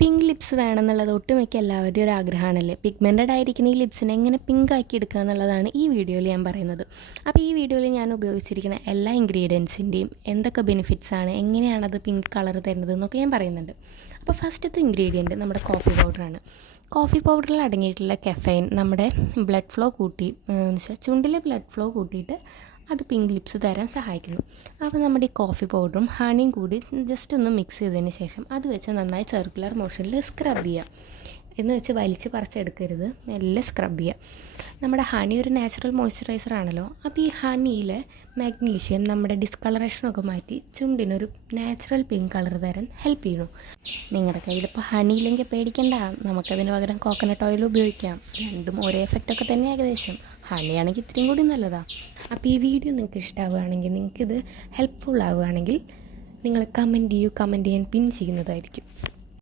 Pink lips വേണമെന്നുള്ളത് ഒട്ടുമിക്ക എല്ലാവരുടെയും ഒരു ആഗ്രഹമാണല്ലേ. പിഗ്മെൻറ്റഡ് ആയിരിക്കുന്ന ഈ ലിപ്സിനെ എങ്ങനെ പിങ്ക് ആക്കി എടുക്കുക എന്നുള്ളതാണ് ഈ വീഡിയോയിൽ ഞാൻ പറയുന്നത്. അപ്പോൾ ഈ വീഡിയോയിൽ ഞാൻ ഉപയോഗിച്ചിരിക്കുന്ന എല്ലാ ഇൻഗ്രീഡിയൻസിൻ്റെയും എന്തൊക്കെ ബെനിഫിറ്റ്സ് ആണ്, എങ്ങനെയാണത് പിങ്ക് കളർ തരുന്നത് എന്നൊക്കെ ഞാൻ പറയുന്നുണ്ട്. അപ്പോൾ ഫസ്റ്റത്തെ ഇൻഗ്രീഡിയൻറ്റ് നമ്മുടെ കോഫി പൗഡറാണ്. കോഫി പൗഡറിൽ അടങ്ങിയിട്ടുള്ള കെഫൈൻ നമ്മുടെ ബ്ലഡ് ഫ്ലോ കൂട്ടി, ചുണ്ടിലെ ബ്ലഡ് ഫ്ലോ കൂട്ടിയിട്ട് അത് പിങ്ക് ലിപ്സ് തരാൻ സഹായിക്കുന്നു. അപ്പോൾ നമ്മുടെ ഈ കോഫി പൗഡറും ഹണിയും കൂടി ജസ്റ്റ് ഒന്ന് മിക്സ് ചെയ്തതിന് ശേഷം അത് വെച്ച് നന്നായി സർക്കുലർ മോഷനിൽ സ്ക്രബ് ചെയ്യുക. എന്ന് വെച്ച് വലിച്ച് പറിച്ചെടുക്കരുത്, മെല്ലെ സ്ക്രബ് ചെയ്യുക. നമ്മുടെ ഹണി ഒരു നാച്ചുറൽ മോയ്സ്ചറൈസർ ആണല്ലോ. അപ്പോൾ ഈ ഹണിയിൽ മാഗ്നീഷ്യം നമ്മുടെ ഡിസ്കളറേഷനൊക്കെ മാറ്റി ചുണ്ടിനൊരു നാച്ചുറൽ പിങ്ക് കളർ തരാൻ ഹെൽപ്പ് ചെയ്യുന്നു. നിങ്ങളുടെ കയ്യിലിപ്പോൾ ഹണി ഇല്ലെങ്കിൽ പേടിക്കണ്ട, നമുക്കതിന് പകരം കോക്കനട്ട് ഓയിൽ ഉപയോഗിക്കാം. രണ്ടും ഒരേ എഫക്റ്റൊക്കെ തന്നെ ഏകദേശം. ഹണിയാണെങ്കിൽ ഇത്രയും കൂടി നല്ലതാണ്. അപ്പോൾ ഈ വീഡിയോ നിങ്ങൾക്ക് ഇഷ്ടമാവുകയാണെങ്കിൽ, നിങ്ങൾക്കിത് ഹെൽപ്ഫുൾ ആവുകയാണെങ്കിൽ നിങ്ങൾ കമൻറ്റ് ചെയ്യാൻ പിൻ ചെയ്യുന്നതായിരിക്കും.